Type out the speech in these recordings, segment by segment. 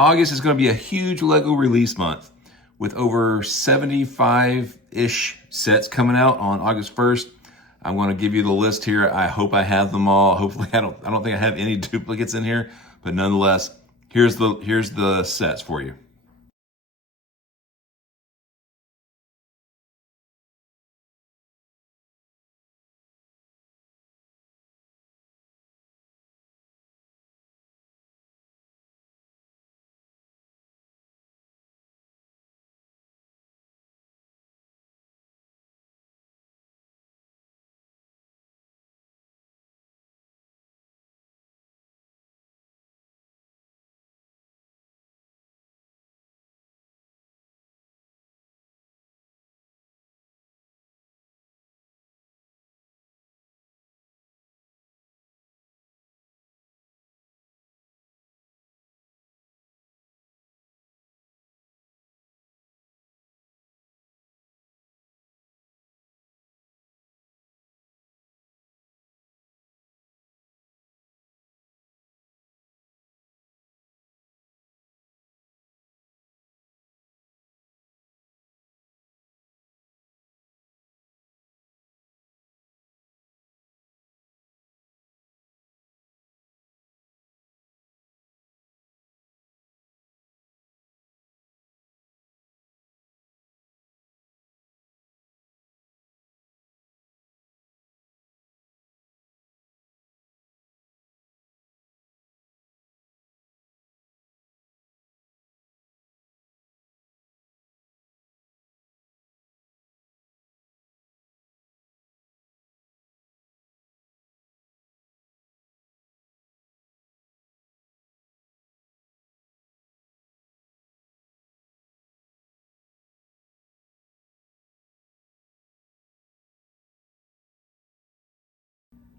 August is going to be a huge LEGO release month with over 75-ish sets coming out on August 1st. I'm going to give you the list here. I hope I have them all. Hopefully I don't think I have any duplicates in here, but nonetheless, here's the sets for you.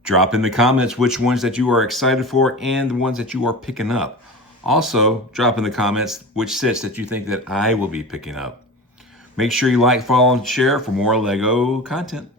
Drop in the comments which ones that you are excited for and the ones that you are picking up. Also, drop in the comments which sets that you think that I will be picking up. Make sure you like, follow, and share for more LEGO content.